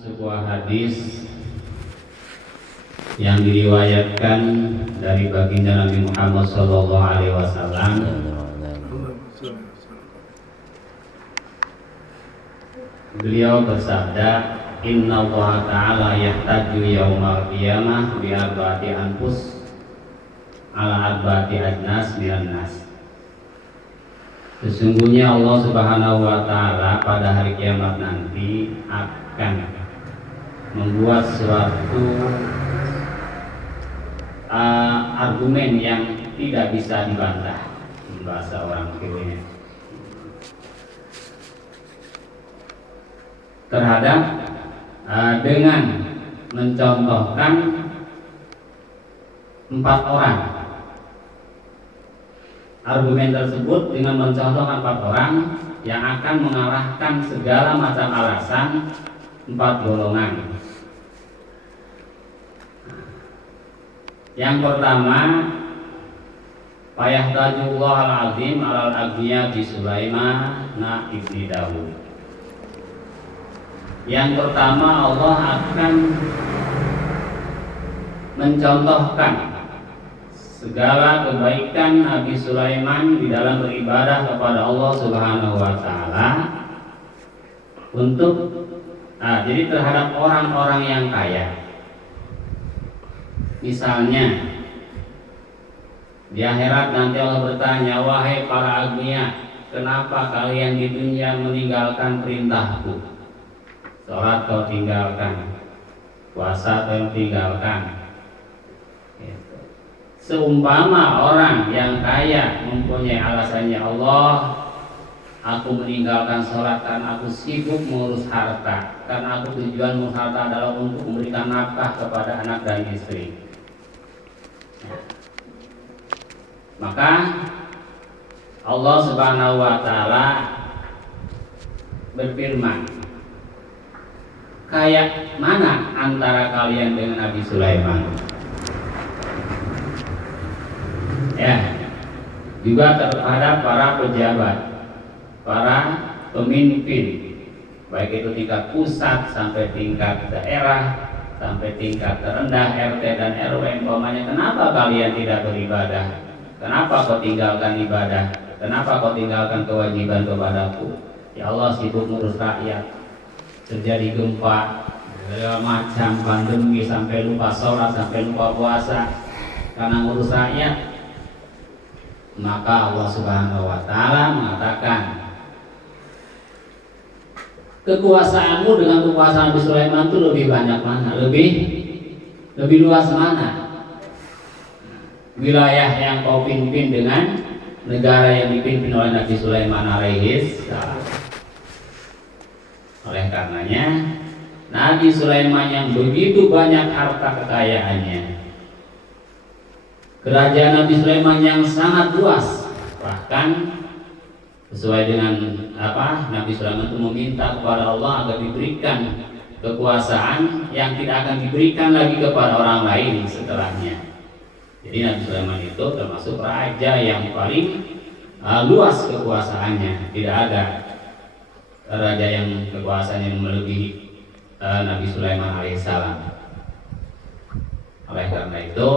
sebuah hadis yang diriwayatkan dari baginda Nabi Muhammad SAW. Beliau bersabda, Inna Allah Ta'ala yahtaju yawmal qiyamah bi arba'ati anfus ala arba'ati ajnas minan nas. Sesungguhnya Allah Subhanahu wa Ta'ala pada hari kiamat nanti akan membuat suatu argumen yang tidak bisa dibantah, bahasa orang kirinya, terhadap dengan mencontohkan 4 orang. Argumen tersebut dengan mencontohkan 4 orang yang akan mengalahkan segala macam alasan 4 golongan. Yang pertama, Fayahtajullah al-azim alal agniya bi Sulaiman ibni Daud. Yang pertama, Allah akan mencontohkan segala kebaikan Nabi Sulaiman di dalam beribadah kepada Allah Subhanahu wa Ta'ala jadi terhadap orang-orang yang kaya. Misalnya di akhirat nanti Allah bertanya, wahai para agniya, kenapa kalian di dunia meninggalkan perintahku? Sholat kau tinggalkan, puasa kau tinggalkan. Seumpama orang yang kaya mempunyai alasannya, Allah, aku meninggalkan sholat karena aku sibuk mengurus harta, karena aku tujuan mengurus harta adalah untuk memberikan nafkah kepada anak dan istri. Maka Allah Subhanahu wa Ta'ala berfirman, kayak mana antara kalian dengan Nabi Sulaiman? Ya, juga terhadap para pejabat, para pemimpin, baik itu tingkat pusat sampai tingkat daerah, sampai tingkat terendah RT dan RW. Umpamanya, kenapa kalian tidak beribadah? Kenapa kau tinggalkan ibadah? Kenapa kau tinggalkan kewajiban kepadaku? Ya Allah, sibuk ngurus rakyat. Terjadi gempa, segala macam pandemi, sampai lupa sholat, sampai lupa puasa karena ngurus rakyat. Maka Allah Subhanahu wa Ta'ala mengatakan, kekuasaanmu dengan kekuasaan Nabi Sulaiman itu lebih banyak mana? Lebih luas mana? Wilayah yang kau pimpin dengan negara yang dipimpin oleh Nabi Sulaiman alaihis salam. Oleh karenanya, Nabi Sulaiman yang begitu banyak harta kekayaannya, kerajaan Nabi Sulaiman yang sangat luas, bahkan sesuai dengan Nabi Sulaiman itu meminta kepada Allah agar diberikan kekuasaan yang tidak akan diberikan lagi kepada orang lain setelahnya. Jadi Nabi Sulaiman itu termasuk raja yang paling luas kekuasaannya. Tidak ada raja yang kekuasaannya melebihi Nabi Sulaiman alaihissalam. Oleh karena itu,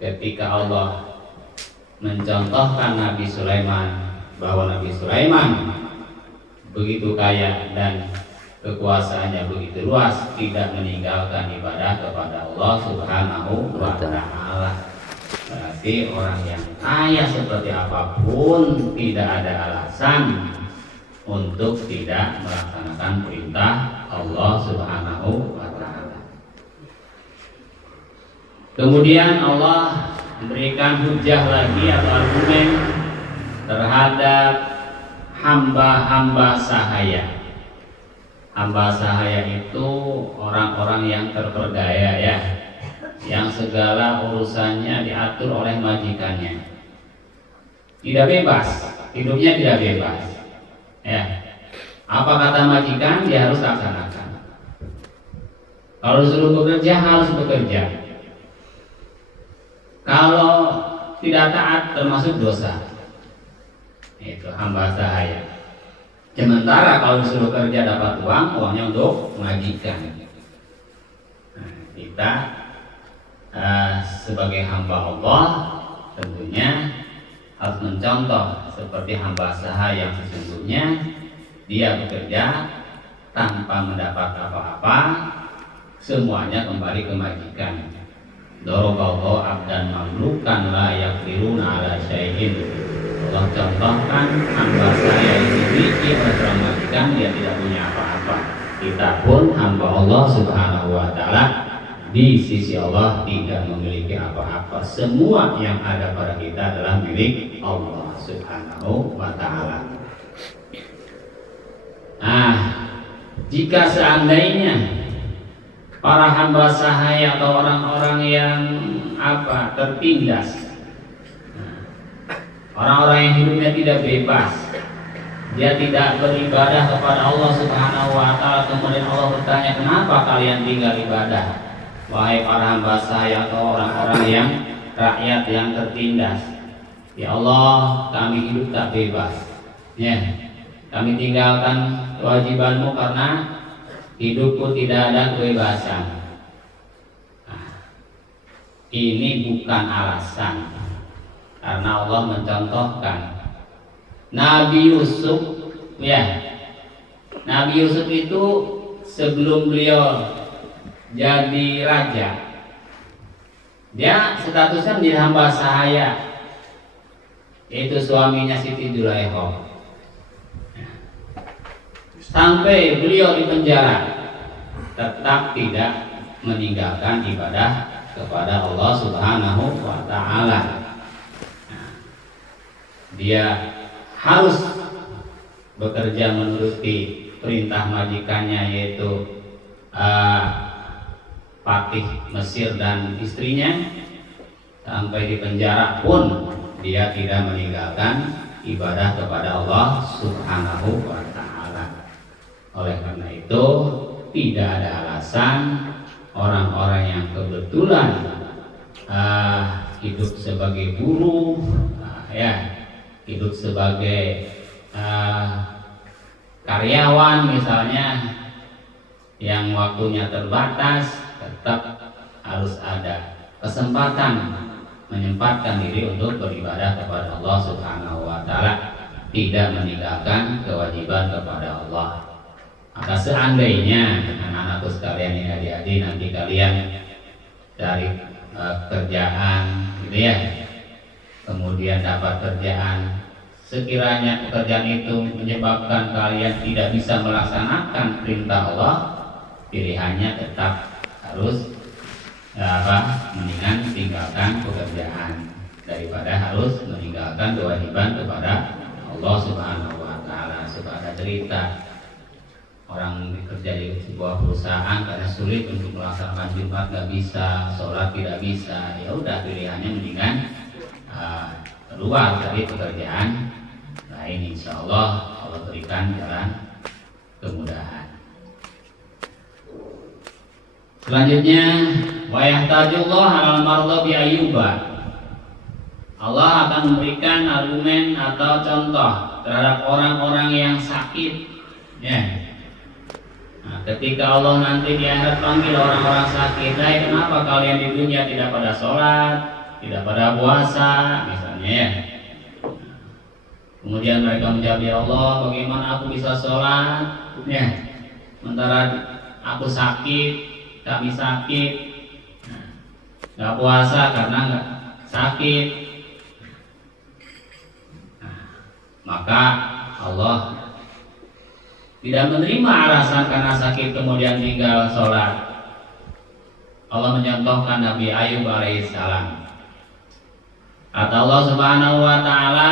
ketika Allah mencontohkan Nabi Sulaiman bahwa Nabi Sulaiman begitu kaya dan kekuasaannya begitu luas, tidak meninggalkan ibadah kepada Allah Subhanahu wa Ta'ala. Berarti orang yang kaya seperti apapun tidak ada alasan untuk tidak melaksanakan perintah Allah Subhanahu wa Ta'ala. Kemudian Allah memberikan hujah lagi atau argumen terhadap hamba-hamba sahaya. Hamba sahaya itu orang-orang yang terperdaya, ya, yang segala urusannya diatur oleh majikannya. Tidak bebas, hidupnya tidak bebas. Ya, apa kata majikan dia harus laksanakan. Kalau disuruh bekerja harus bekerja. Kalau tidak taat termasuk dosa. Itu hamba sahaya. Sementara kalau disuruh kerja dapat uang, uangnya untuk majikan. Nah, kita sebagai hamba Allah tentunya harus mencontoh seperti hamba sahaya yang sesungguhnya dia bekerja tanpa mendapat apa-apa, semuanya kembali ke majikan. Doroballahu abdan mamlukan la yaqdiruna ala syai'in. Allah contohkan hamba saya yang dimiliki oleh seorang majikan, dia tidak punya apa-apa. Kita pun hamba Allah Subhanahu wa taala di sisi Allah tidak memiliki apa-apa. Semua yang ada pada kita adalah milik Allah Subhanahu wa taala. Nah, jika seandainya para hamba sahaya atau orang-orang yang tertindas, orang-orang yang hidupnya tidak bebas, dia tidak beribadah kepada Allah Subhanahu wa taala, kemudian Allah bertanya, "Kenapa kalian tinggal ibadah?" Wahai para hamba saya atau orang-orang yang rakyat yang tertindas, ya Allah, kami hidup tak bebas. Ya, kami tinggalkan kewajibanmu karena hidupku tidak ada kebebasan. Nah, ini bukan alasan, karena Allah mencontohkan Nabi Yusuf. Ya, Nabi Yusuf itu sebelum beliau jadi raja, dia statusnya menjadi hamba sahaya, yaitu suaminya Siti Zulaikha. Sampai beliau di penjara, tetap tidak meninggalkan ibadah kepada Allah Subhanahu wa taala. Dia harus bekerja menuruti perintah majikannya, yaitu Patih Mesir dan istrinya. Sampai di penjara pun dia tidak meninggalkan ibadah kepada Allah Subhanahu wa taala. Oleh karena itu, tidak ada alasan orang-orang yang kebetulan hidup sebagai buruh, hidup sebagai karyawan misalnya, yang waktunya terbatas, tetap harus ada kesempatan menyempatkan diri untuk beribadah kepada Allah Subhanahu wa taala, tidak meninggalkan kewajiban kepada Allah. Maka seandainya anak-anakku sekalian ini, adik-adik, nanti kalian cari kerjaan gitu ya, kemudian dapat kerjaan, sekiranya pekerjaan itu menyebabkan kalian tidak bisa melaksanakan perintah Allah, pilihannya tetap harus mendingan tinggalkan pekerjaan daripada harus meninggalkan kewajiban kepada Allah Subhanahu wa taala. Suka ada cerita orang bekerja di sebuah perusahaan karena sulit untuk melaksanakan Jumat, nggak bisa, sholat tidak bisa, ya udah pilihannya mendingan keluar dari pekerjaan lain. Insya Allah Allah berikan jalan kemudahan. Selanjutnya, wa yahtajullah alal marda bi Ayyuba. Allah akan memberikan argumen atau contoh terhadap orang-orang yang sakit. Ya. Nah, ketika Allah nanti di akhirat panggil orang-orang sakit, "Hai, kenapa kalian di dunia tidak pada sholat, tidak pada puasa?" misalnya ya. Kemudian mereka menjawab, "Ya Allah, bagaimana aku bisa sholat? Ya, sementara aku sakit, kami sakit, nggak puasa karena nggak sakit." Maka Allah tidak menerima alasan karena sakit kemudian tinggal sholat. Allah menyontohkan Nabi Ayub alaihissalam. Kata Allah Subhanahu wa taala,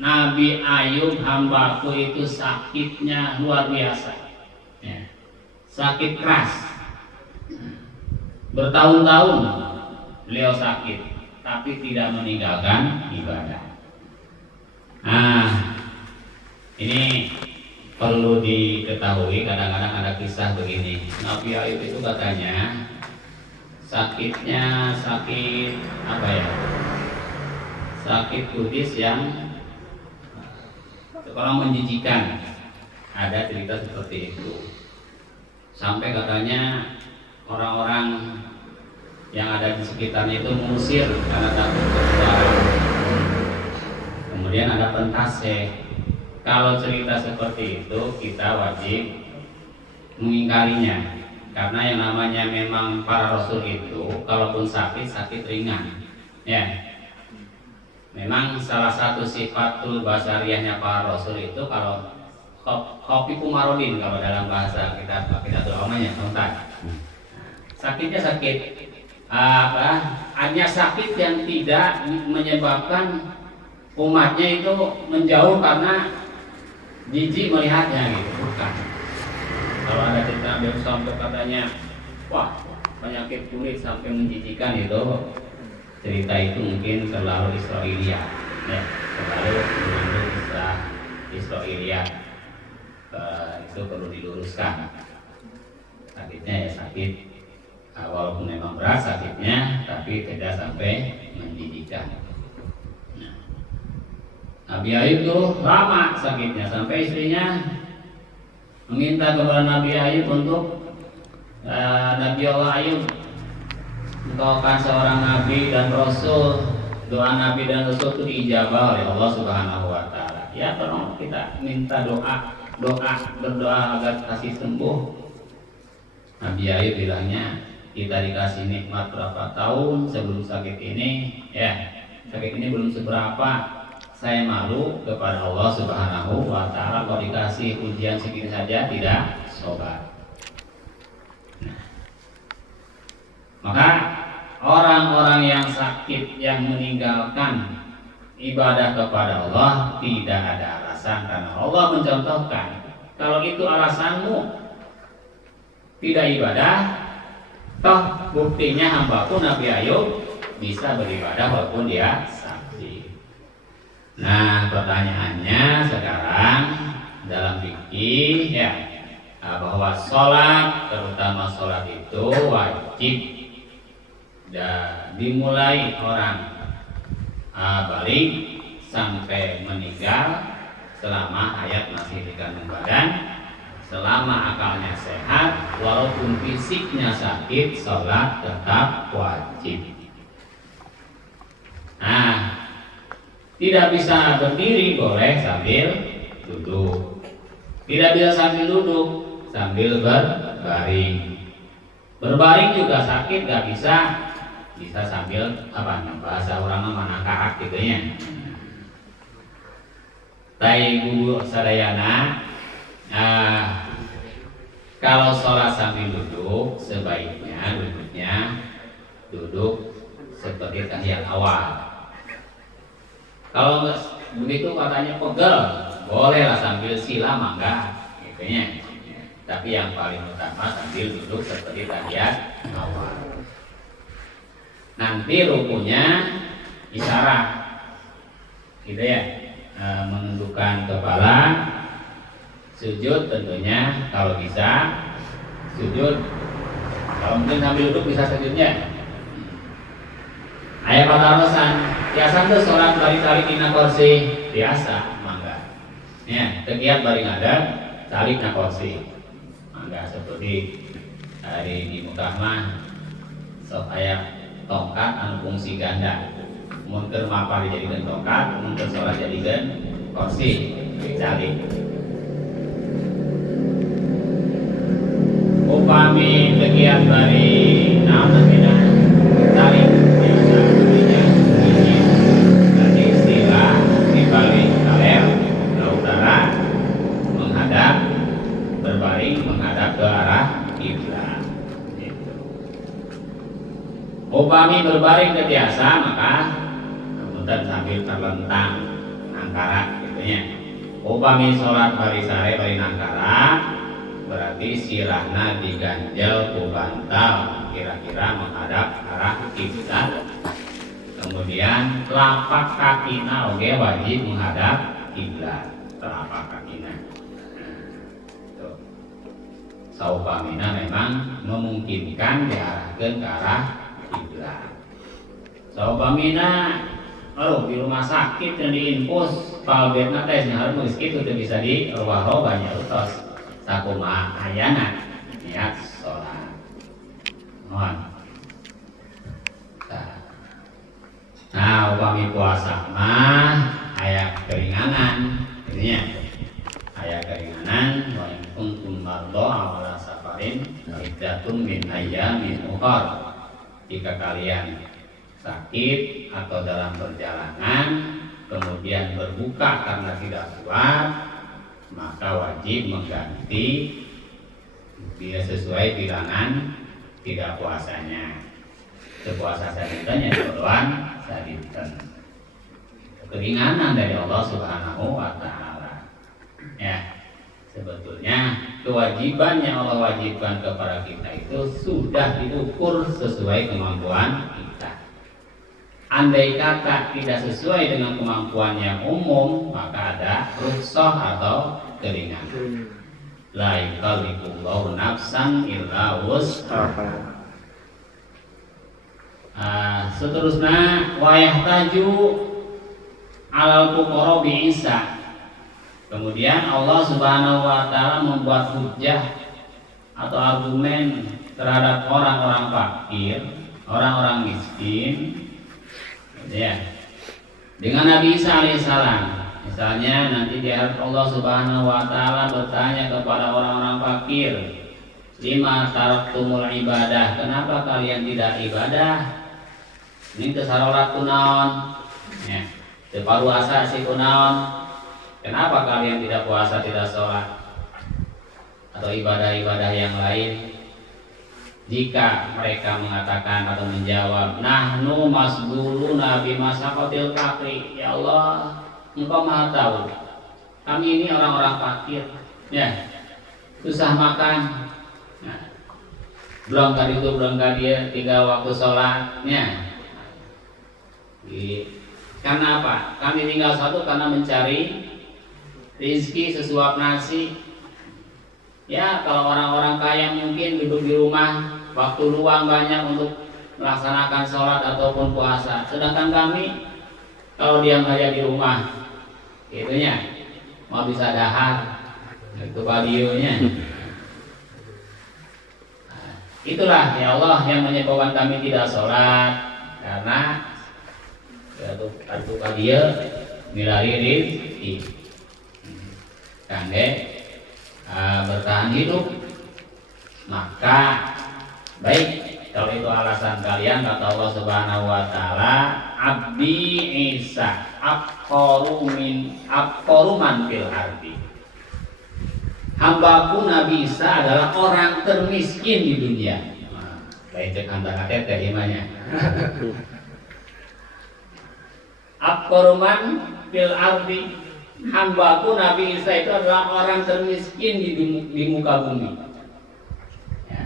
Nabi Ayub hambaku itu sakitnya luar biasa, ya, sakit keras, bertahun-tahun beliau sakit, tapi tidak meninggalkan ibadah. Nah, ini perlu diketahui, kadang-kadang ada kisah begini. Nabi Ayub itu katanya sakitnya sakit sakit kudis yang Kalau menjijikan, ada cerita seperti itu. Sampai katanya orang-orang yang ada di sekitarnya itu mengusir karena takut ketularan. Kemudian ada pentase. Kalau cerita seperti itu kita wajib mengingkarinya, karena yang namanya memang para rasul itu kalaupun sakit ringan, ya. Memang salah satu sifatul basariyahnya para rasul itu kalau kopi kumarodin, kalau dalam bahasa kita namanya kontak. Sakitnya sakit hanya sakit yang tidak menyebabkan umatnya itu menjauh karena jijik melihatnya gitu, bukan. Kalau ada cerita beliau sampai katanya, wah penyakit kulit sampai menjijikan itu, cerita itu mungkin terlalu Israiliyat, ya, terlalu mengandung Israiliyat. Itu perlu diluruskan. Sakitnya ya sakit, walaupun memang berat sakitnya, tapi tidak sampai menjijikan. Nabi Ayub itu lama sakitnya sampai istrinya meminta kepada Nabi Ayub untuk Nabi Allah Ayub, engkau kan seorang nabi dan rasul, doa nabi dan rasul itu diijabah oleh Allah Subhanahu wa taala. Ya, tolong kita minta berdoa agar kasih sembuh. Nabi Ayub bilangnya, kita dikasih nikmat berapa tahun sebelum sakit ini, ya sakit ini belum seberapa. Saya malu kepada Allah Subhanahu wa taala kalau dikasih ujian segini saja tidak sobat. Maka orang-orang yang sakit yang meninggalkan ibadah kepada Allah tidak ada alasan, karena Allah mencontohkan kalau itu alasanmu tidak ibadah, toh buktinya hambaku Nabi Ayub bisa beribadah walaupun dia sakit. Nah, pertanyaannya sekarang dalam fikih ya, bahwa sholat, terutama sholat itu wajib dimulai orang balik sampai meninggal selama hayat masih di kandung badan, selama akalnya sehat, walaupun fisiknya sakit, sholat tetap wajib. Nah, tidak bisa berdiri boleh sambil duduk, tidak bisa sambil duduk sambil berbaring. Berbaring juga sakit, gak bisa sambil bahasa orang mana karak gitu ya. Tai guru sadayana, kalau sholat sambil duduk sebaiknya duduk seperti tahiyat awal. Kalau begitu katanya pegel, bolehlah sambil sila mangga, gitu ya. Tapi yang paling utama sambil duduk seperti tahiyat awal. Nanti rukunya isyarat, gitu ya, menundukkan kepala, sujud tentunya kalau bisa sujud. Kalau mungkin sambil duduk bisa sujudnya. Ayat patarosan, biasa tuh sholat balik-balik dina kursi biasa, mangga. Ya, tegiat bari ngadeg, balik na kursi, mangga seperti hari di Mekah mah, sok aya tongkat anu fungsi ganda. Mun keur mapar dijadikeun tongkat, mun keur sholat jadikeun kursi, balik. Upami tegiat bari naon namina tarik. Menghadap ke arah kiblat. Upami berbaring biasa, maka kemudian sambil terlentang angkara gitu ya. Upami sholat bari sare bari nangkara, berarti sirahna diganjel ku bantal kira-kira menghadap arah kiblat. Kemudian telapak kakina oge wajib menghadap kiblat, telapak kakina. Saupamina memang memungkinkan diarahkan ke arah kiblat. Saupamina di rumah sakit dan diinfus palbetna teh harus kitu teu bisa dirubah-rubah nyarutos sakumaha ayana niat salat. Mohon. Nah, upami puasa mah aya keringanan, intinya aya keringanan wa in kuntum mardha ala safarin iddatun min ayyamin ukhra. Jika kalian sakit atau dalam perjalanan kemudian berbuka karena tidak kuat, maka wajib mengganti bila sesuai bilangan tidak puasanya. Sepuasa sadinten ya doan sadinten. Keringanan dari Allah Subhanahu wa taala. Ya. Sebetulnya kewajiban yang Allah wajibkan kepada kita itu sudah diukur sesuai kemampuan kita. Andai kata tidak sesuai dengan kemampuan yang umum, maka ada rukhsah atau keringanan. La yukallifullahu nafsan illa wus'aha. Seterusnya wa yahtaju alal fuqara bi Isa. Kemudian Allah Subhanahu wa taala membuat hujjah atau argumen terhadap orang-orang fakir, orang-orang miskin, ya. Dengan Nabi Isa alaihissalam. Misalnya nanti di akhirat Allah Subhanahu wa taala bertanya kepada orang-orang fakir, lima taraktumul ibadah, kenapa kalian tidak ibadah? Ini tesarolat kunaon, ya, separuh asa si kunaon, kenapa kalian tidak puasa, tidak sholat, atau ibadah-ibadah yang lain? Jika mereka mengatakan atau menjawab, nahnu masguluna bimasaqatil fakri, ya Allah, Engkau maha tahu, kami ini orang-orang fakir, ya, susah makan. Nah, belum tadi itu belum dia 3 waktu sholatnya. Karena apa? Kami tinggal satu karena mencari rezeki sesuap nasi. Ya, kalau orang-orang kaya mungkin duduk di rumah, waktu luang banyak untuk melaksanakan sholat ataupun puasa. Sedangkan kami kalau diam saja di rumah, itunya mau bisa dahar, itu palionya. Itulah ya Allah yang menyebabkan kami tidak sholat, karena kartu dia milari rezeki kangge bertahan hidup. Maka baik, kalau itu alasan kalian, kata Allah Subhanahu wa taala, abdi Isa aqaru man fil ardi. Hambaku Nabi Isa adalah orang termiskin di dunia. Baik cek antara teh imannya. Aqaruman fil ardi, hambaku Nabi Isa itu adalah orang termiskin di muka bumi. Ya.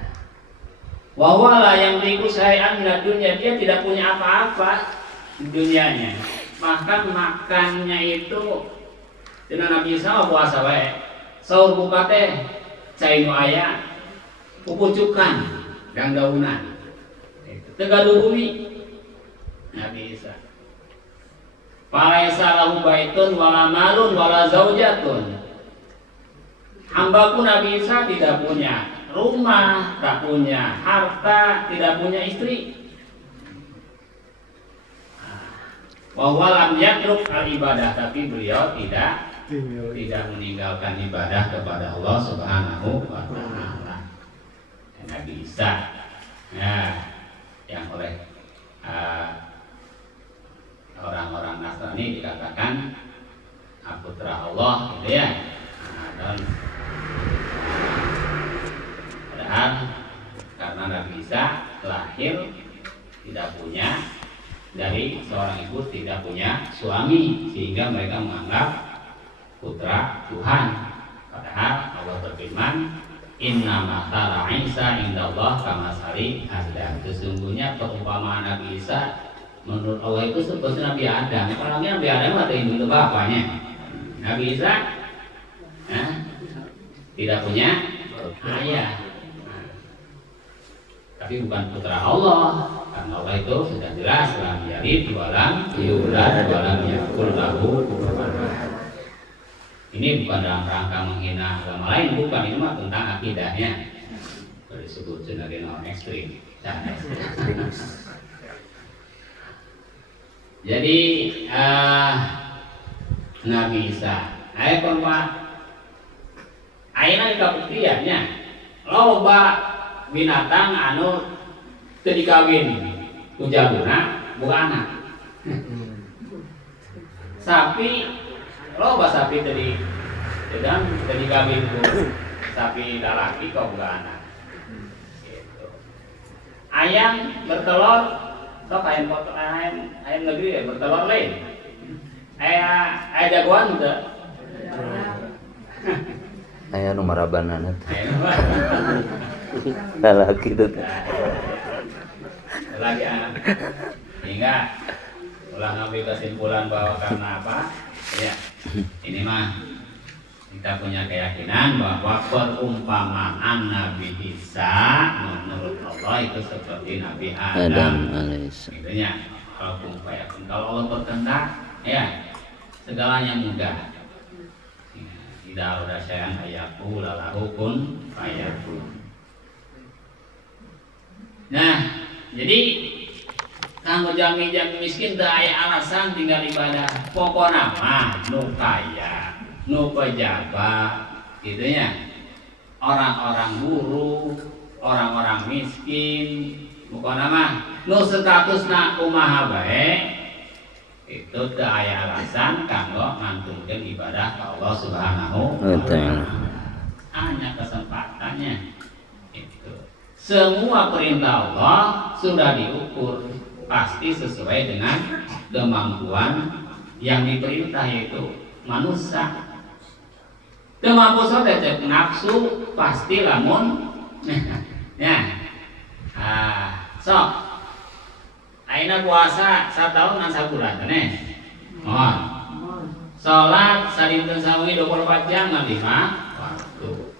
Wawala yang beriku sayaan di dunia, dia tidak punya apa-apa di dunianya. Maka makannya itu dengan Nabi Isa puasa wae. Sahur buka teh cai nu aya, pupucukan dan daunan. Tegaduh bumi Nabi Isa. Falaisa lahu baitun wala malun wala zaujatun. Hambaku Nabi Isa tidak punya rumah, tak punya harta, tidak punya istri. Wa huwa lam yatruk al ibadah, tapi beliau tidak meninggalkan ibadah kepada Allah Subhanahu wa taala. Nabi Isa, ya, yang oleh orang-orang Nasrani dikatakan putra Allah, gitu ya. Dan padahal karena Nabi Isa lahir tidak punya, dari seorang ibu tidak punya suami, sehingga mereka menganggap putra Tuhan. Padahal Allah berfirman, inna matala Isa indallah kamasali Adam. Sesungguhnya perumpamaan Nabi Isa menurut Allah itu seperti Nabi Adam. Orangnya Nabi Adam atau ibu bapaknya. Nabi Isa tidak punya ayah. Tapi bukan putra Allah, karena Allah itu sudah jelas lam yalid walam yulad walam yakul lahu kufuwan ahad. Ini bukan dalam rangka menghina agama lain, bukan, ini mah tentang akidahnya. Disebut sebagai non ekstrim. Jadi Nabi Isa, ayat Pak, ayatnya kabuktiannya, loba binatang anu teu dikawin ku jabuna boga anak. Sapi, loba sapi tadi kawin ku sapi lalaki kok boga anak. Gitu. Ayam bertelur, sok ayam negeri ya bertelur lain. Ayam jagoan udah. Ayah nu marabanan lalaki itu lagi anak. Hingga ulah ngambil kesimpulan bahwa karena apa? Ya, ini mah kita punya keyakinan bahwa perumpamaan Nabi Isa menurut Allah itu seperti Nabi Adam. Intinya kalau Allah berkehendak, ya segalanya mudah. Tidak ada syai'an ayyaku lalahu kun fayakun. Nah, jadi kanggo jami-jami miskin teu aya alasan tinggal ibadah. Pokona mah nu kaya, nu pejabat, gitu ya. Orang-orang buruh, orang-orang miskin, pokona mah nu statusna kumaha bae, itu teu aya alasan kanggo ngantungkeun ibadah ka Allah Subhanahu wa taala. Hanya kesempatannya. Semua perintah Allah sudah diukur, pasti sesuai dengan kemampuan yang diperintah, yaitu manusia. Kemampuan sudah cek nafsu pasti lamun ya. Sok ayeuna puasa 1 tahun ngan sabulan teh. Mohon. Salat sadinten sawengi 24 jam ngan 5 waktu.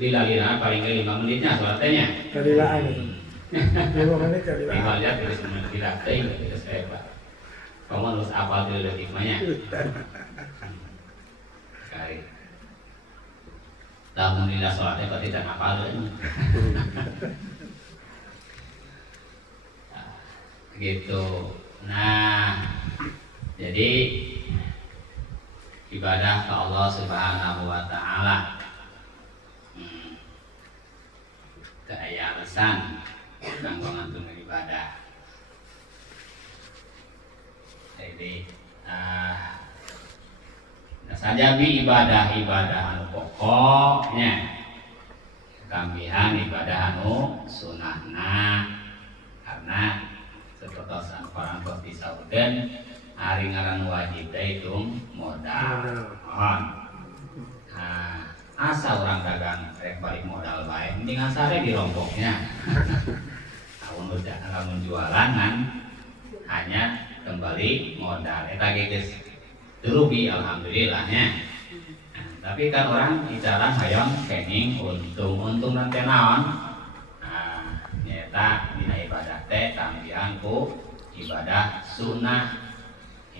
Lila paling ke 5 menitnya sholatnya. Kalilaan itu. 5 menit kalilaan. 5 menit terus lila teh itu saya Pak. Kamu harus apal dulu hikmahnya. Sekali. Tamu lila sholatnya kok tidak apal. Gitu. Nah, jadi ibadah ke Allah Subhanahu wa taala aya alasan kanggo ngantun ibadah. Jadi sajabi ibadah anu pokoknya kambihan ibadah anu sunahna, karena seperti orang kos disaurkeun ari ngaran wajib teh itu modal. Asa orang dagang rek balik modal bae, mendingan sare di rompoknya. Lamun jualan kan hanya kembali modal. Eta geus rugi alhamdulillahnya. Nah, tapi kan orang bicara hayang kenging untung nanti naon. Nah, nyata dina ibadah teh tambihan ku ibadah sunnah.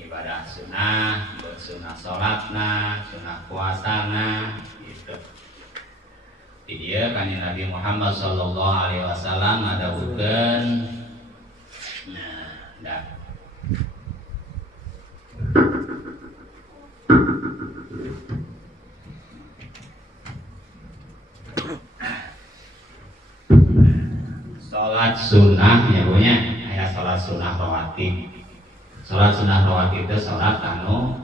Ibadah sunnah, bersunah sholatna, sunah puasana, gitu. Di dia kan Nabi Muhammad Sallallahu Alaihi Wasallam ada bukan, nah, dah. Sholat sunnah ya punya, ayat sholat sunnah rawatib. Sholat sunnah rawatib itu sholat anu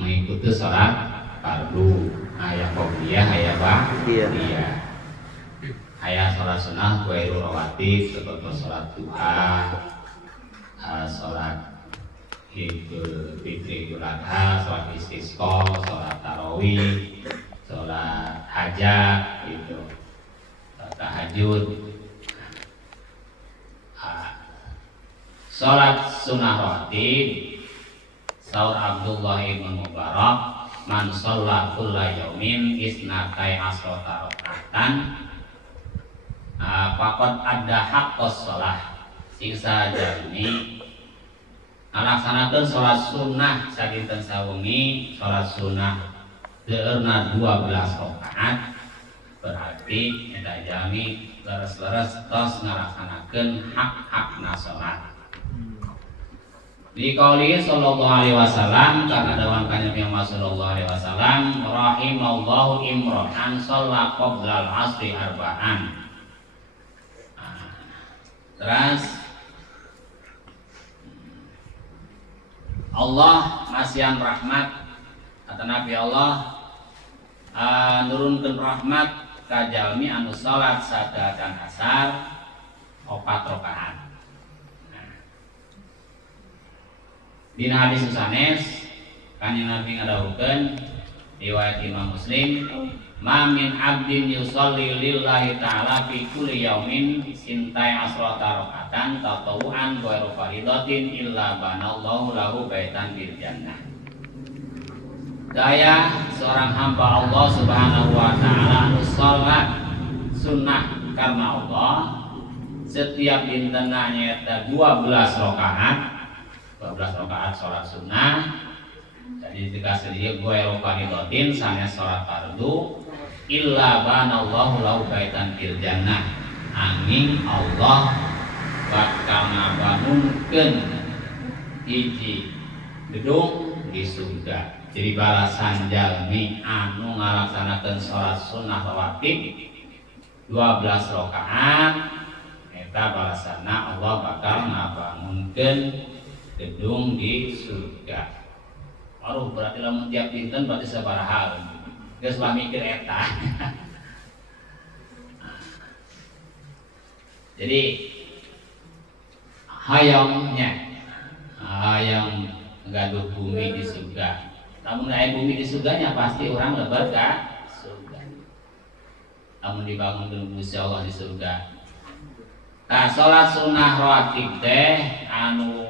mengikuti sholat fardu. Ayat qobliyah, ayat ba'diyah. Ayat sholat sunnah kuairu rawatib seperti sholat duha, sholat Idul Fitri, Idul Adha, sholat istisqa, sholat tarawih, sholat hajat, itu sholat tahajud. Sholat sunnah rawatib, saur Abdullah ibn Mubarak, man sholat kulla yaumin isnatai asrota rakaatan, pakot ada haqqos sholah singsa jalmi ngalaksanakeun salat sunnah sadinten sawengi. Salat sunnah teueurna 12 rakaat berarti eta jami leres-leres tos ngalaksanakeun hak-hakna salat. Di qauli sallallahu alaihi wasallam, karena dawuh kanjeng Muhammad sallallahu alaihi wasallam, rahimallahu imro'an shalla qabla al-'asri arba'an. Terus Allah masihan rahmat kata Nabi Allah nurunkeun rahmat ka jalmi anu salat sadatan asar 4 rakaat. Dina hadis sanes kanjeng Nabi ngadawukeun riwayat Imam Muslim, ma min abdin yusolli lillahi ta'ala fi kulli yaumin sintai asrata rakaatan tatawuan ghairu faridatin illa banallahu lahu baitan fil jannah. Daya seorang hamba Allah Subhanahu wa taala anu salat sunnah karena Allah setiap dintenna nyaeta 12 rakaat salat sunnah. Jadi dikasih dia ghairu faridatin sanes salat fardu illa banallahu lahu baitan fil jannah, angin Allah bakal ngabangunkeun hiji gedung di surga. Jadi balasan jalmi anu ngalaksanakeun salat sunnah rawatib 12 rakaat eta balasanna Allah bakal ngabangunkeun gedung di surga. Waduh, berarti lamun tiap dinten berarti sabaraha. Geus lah mikir eta. Jadi hayang gaduh bumi di surga. Namun aya bumi di surganya pasti orang lebar ka surga. Namun dibangun dulu Gusti Allah di surga. Nah, salat sunnah rawatib teh anu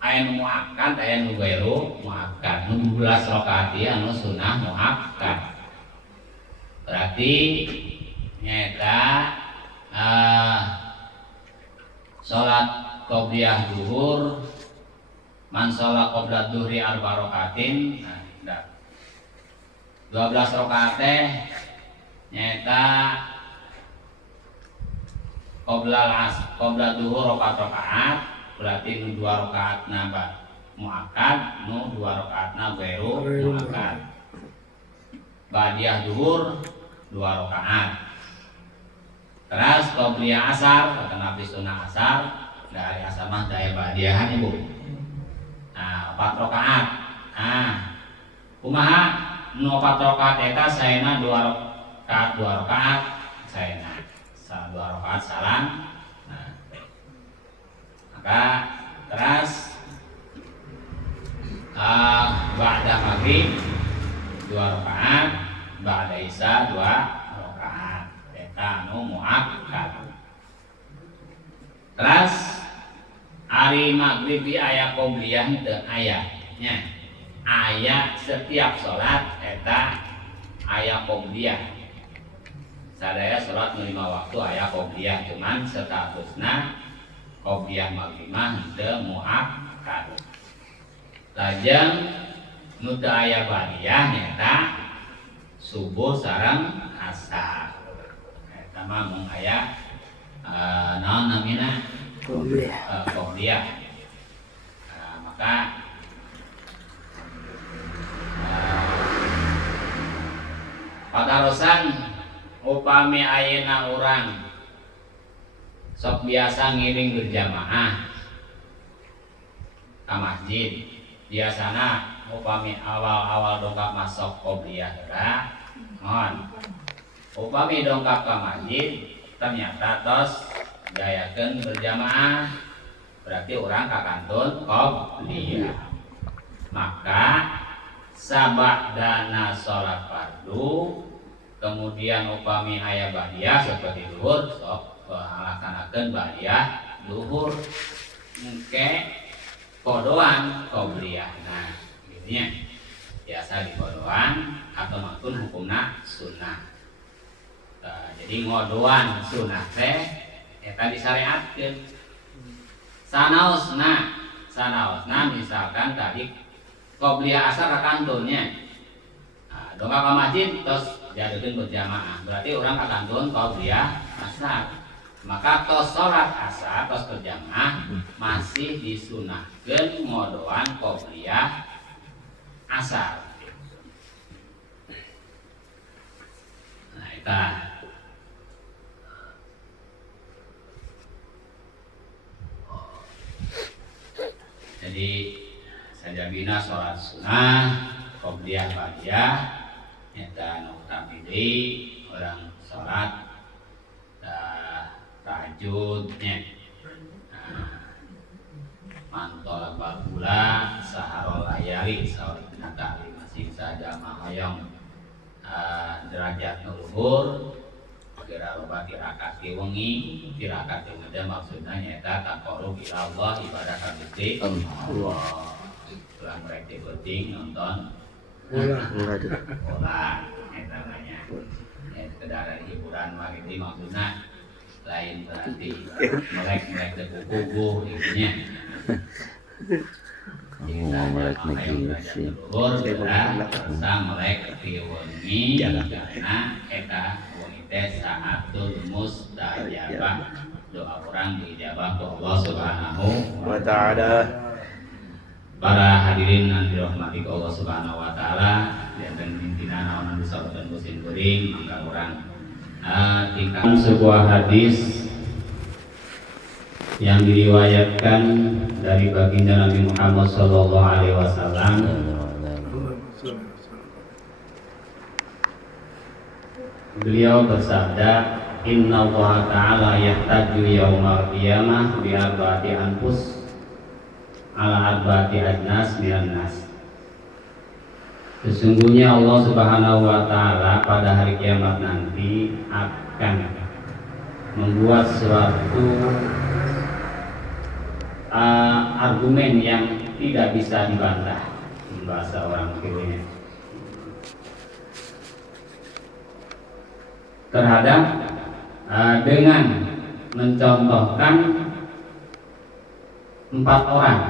aya nu muakkad aya nu ghairu muakkad. Nu 12 rakaat ieu anu sunnah muakkad. Berarti nyata salat qobliyah zuhur man sholat qabla dhuhri 4 rakaatin. Nah, 12 rakaat teh nyata qabla dhuhur 4 rakaat berarti nu 2 rakaatna muakkad, nu 2 rakaatna ghairu muakkad. Ba'diyah zuhur 2 rakaat. Terus qobliyah asar kata Nabi sunnah asar dari asar mah daya ba'diyahan ibu. Nah, 4 rakaat. Nah, kumaha nu 4 rakaat eta saena 2 rakaat saena 2 rakaat salam. Nah, maka terus ba'da maghrib 2 rakaat, ba'da isya 2 rakaat. Eta nu muakkad. Terus hari maghrib aya qobliyah teu ayanya. Aya setiap salat eta aya qobliyah. Sadaya salat 5 waktu aya qobliyah, cuman statusna qobliyah maghrib mah teu muakkad. Lajeng nu teu aya ba'diyah nyata subuh sareng asar. Eta mah mung aya naon namina qobliyah. Maka padarosan upami ayeuna urang sok biasa ngiring berjamaah ka masjid, biasana upami awal-awal dongkap masuk qobliyah heula mohon upami dongkap ka masjid ternyata tos gayakeun berjamaah berarti orang kakantun qobliyah. Maka sabadana sholat fardu kemudian upami aya ba'diyah seperti zuhur sok ngalaksanakeun ba'diyah zuhur engke kodoan qobliyah. Nah, gitunya biasa di kodoan atau maupun hukumna sunnah. Jadi ngodoan sunnah teh eta disyariatkeun. Sanaosna sanaosna misalkan tadi qobliyah asar kakantunnya. Nah, dongak ke masjid terus diadukeun berjamaah. Berarti orang kakantun qobliyah asar. Maka tos salat asar tos berjamaah masih disunahkeun ngodoan qobliyah asar. Nah, eta jadi sajabina sholat sunnah qobliyah ba'diyah eta nu pilih orang sholat tahajud nya mantol bagula saharul layali salat kali masih saja mahayong derajat luhur kira loba tirakat wengi tirakat teh maksudna nyaeta taqarrub ila Allah ibadah ka Gusti Allah. Ulang rek penting nonton bola eta namanya. Kendaraan hiburan mah ini maksudna lain berarti melek teh kuku itunya. Melek negisi. Sang melek ti wengi karena eta teh saatul mustajabah doa orang diijabah ku Allah Subhanahu wa taala. Para hadirin yang dirahmati Allah Subhanahu wa taala, dan pimpinan naon disebutkeun musim kuring mangga urang tingkatan sebuah hadis yang diriwayatkan dari baginda Nabi Muhammad sallallahu alaihi wasallam. Beliau bersabda, Inna Allah Ta'ala yahtaju yawmal qiyamah bi arba'ati anfus ala arba'ati ajnas minan nas. Sesungguhnya Allah Subhanahu wa Ta'ala pada hari kiamat nanti akan membuat suatu argumen yang tidak bisa dibantah, bahasa orang kirinya, terhadap dengan mencontohkan 4 orang.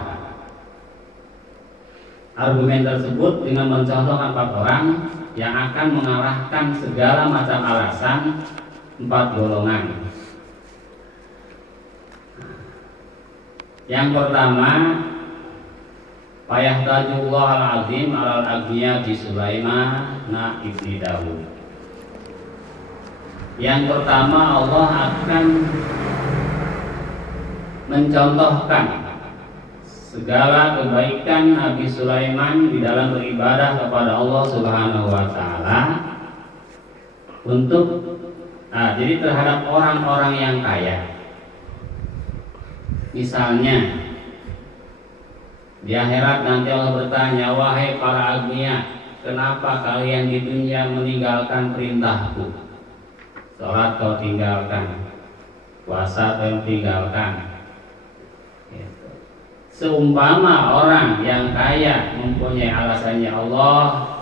Argumen tersebut dengan mencontohkan 4 orang yang akan mengalahkan segala macam alasan 4 golongan. Yang pertama, Fayahtajullah al-azim alal agniya bi Sulaiman ibni Daud. Yang pertama, Allah akan mencontohkan segala kebaikan Nabi Sulaiman di dalam beribadah kepada Allah Subhanahu wa taala untuk jadi terhadap orang-orang yang kaya. Misalnya di akhirat nanti Allah bertanya, wahai para agniya, kenapa kalian di dunia meninggalkan perintahku? Salat kau tinggalkan, puasa kau tinggalkan. Seumpama orang yang kaya mempunyai alasannya, Allah,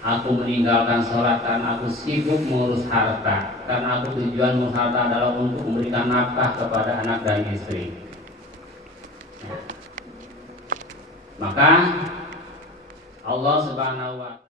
aku meninggalkan sholat karena aku sibuk mengurus harta, karena aku tujuan mengurus harta adalah untuk memberikan nafkah kepada anak dan istri. Maka Allah Subhanahu wa